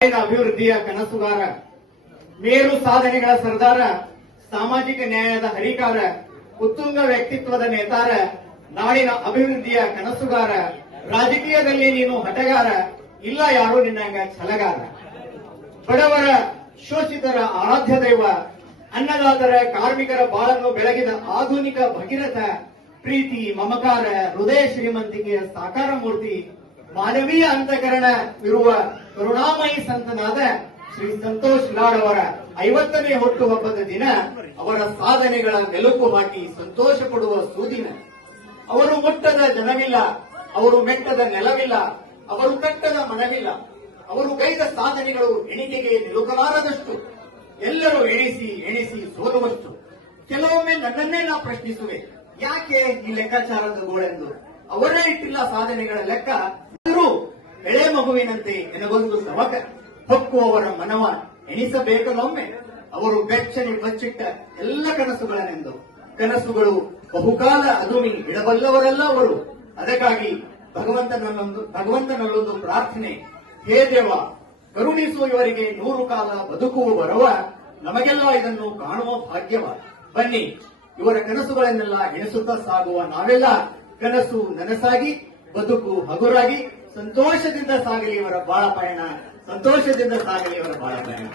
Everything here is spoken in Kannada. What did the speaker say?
ಅಭಿವೃದ್ಧಿಯ ಕನಸುಗಾರ, ಮೇರು ಸಾಧನೆಗಳ ಸರ್ದಾರ, ಸಾಮಾಜಿಕ ನ್ಯಾಯದ ಹರಿಕಾರ, ಉತ್ತುಂಗ ವ್ಯಕ್ತಿತ್ವದ ನೇತಾರ, ನಾಡಿನ ಅಭಿವೃದ್ಧಿಯ ಕನಸುಗಾರ, ರಾಜಕೀಯದಲ್ಲಿ ನೀನು ಹಟಗಾರ, ಇಲ್ಲ ಯಾರು ನಿನ್ನಂಗ ಛಲಗಾರ. ಬಡವರ ಶೋಷಿತರ ಆರಾಧ್ಯ ದೈವ, ಅನ್ನದಾತರ ಕಾರ್ಮಿಕರ ಬಾಳನ್ನು ಬೆಳಗಿದ ಆಧುನಿಕ ಭಗೀರಥ, ಪ್ರೀತಿ ಮಮಕಾರ ಹೃದಯ ಶ್ರೀಮಂತಿಕೆಯ ಸಾಕಾರ ಮೂರ್ತಿ, ಮಾನವೀಯ ಅಂತಃಕರಣವಿರುವ ಕರುಣಾಮಯಿ ಸಂತನಾದ ಶ್ರೀ ಸಂತೋಷ್ ಲಾಡ್ ಅವರ 50ನೇ ಹುಟ್ಟುಹಬ್ಬದ ದಿನ ಅವರ ಸಾಧನೆಗಳ ಮೆಲುಕು ಹಾಕಿ ಸಂತೋಷ ಪಡುವ ಸುದಿನ. ಅವರು ಮುಟ್ಟದ ಜನವಿಲ್ಲ, ಅವರು ಮೆಟ್ಟದ ನೆಲವಿಲ್ಲ, ಅವರು ಕಟ್ಟದ ಮನವಿಲ್ಲ. ಅವರು ಗೈದ ಸಾಧನೆಗಳು ಎಣಿಕೆಗೆ ನಿಲುಕಲಾರದಷ್ಟು, ಎಲ್ಲರೂ ಎಣಿಸಿ ಎಣಿಸಿ ಸೋಲುವಷ್ಟು. ಕೆಲವೊಮ್ಮೆ ನನ್ನನ್ನೇ ನಾ ಪ್ರಶ್ನಿಸುವೆ, ಯಾಕೆ ಈ ಲೆಕ್ಕಾಚಾರದ ಗೋಳೆಂದು. ಅವರೇ ಇಟ್ಟಿಲ್ಲ ಸಾಧನೆಗಳ ಲೆಕ್ಕ. ಎಳೆ ಮಗುವಿನಂತೆ ನನಗೊಂದು ಸವಕ ಹೊಕ್ಕುವವರ ಮನವ ಎಣಿಸಬೇಕಲ್ಲೊಮ್ಮೆ. ಅವರು ಬೆಚ್ಚನೆ ಬಚ್ಚಿಟ್ಟ ಎಲ್ಲ ಕನಸುಗಳನ್ನೆಂದು. ಕನಸುಗಳು ಬಹುಕಾಲ ಅದುಮಿ ಇಡಬಲ್ಲವರಲ್ಲ ಅವರು. ಅದಕ್ಕಾಗಿ ಭಗವಂತನಲ್ಲೊಂದು ಪ್ರಾರ್ಥನೆ, ಹೇ ದೇವ ಕರುಣಿಸುವ ಇವರಿಗೆ 100 ಕಾಲ ಬದುಕುವ ಬರವ, ನಮಗೆಲ್ಲ ಇದನ್ನು ಕಾಣುವ ಭಾಗ್ಯವ. ಬನ್ನಿ ಇವರ ಕನಸುಗಳನ್ನೆಲ್ಲ ಎಣಿಸುತ್ತಾ ಸಾಗುವ ನಾವೆಲ್ಲ. ಕನಸು ನನಸಾಗಿ ಬದುಕು ಹಗುರಾಗಿ ಸಂತೋಷದಿಂದ ಸಾಗಲಿ ಇವರ ಬಾಳ ಪಯಣ, ಸಂತೋಷದಿಂದ ಸಾಗಲಿ ಇವರ ಬಾಳ ಪಯಣ.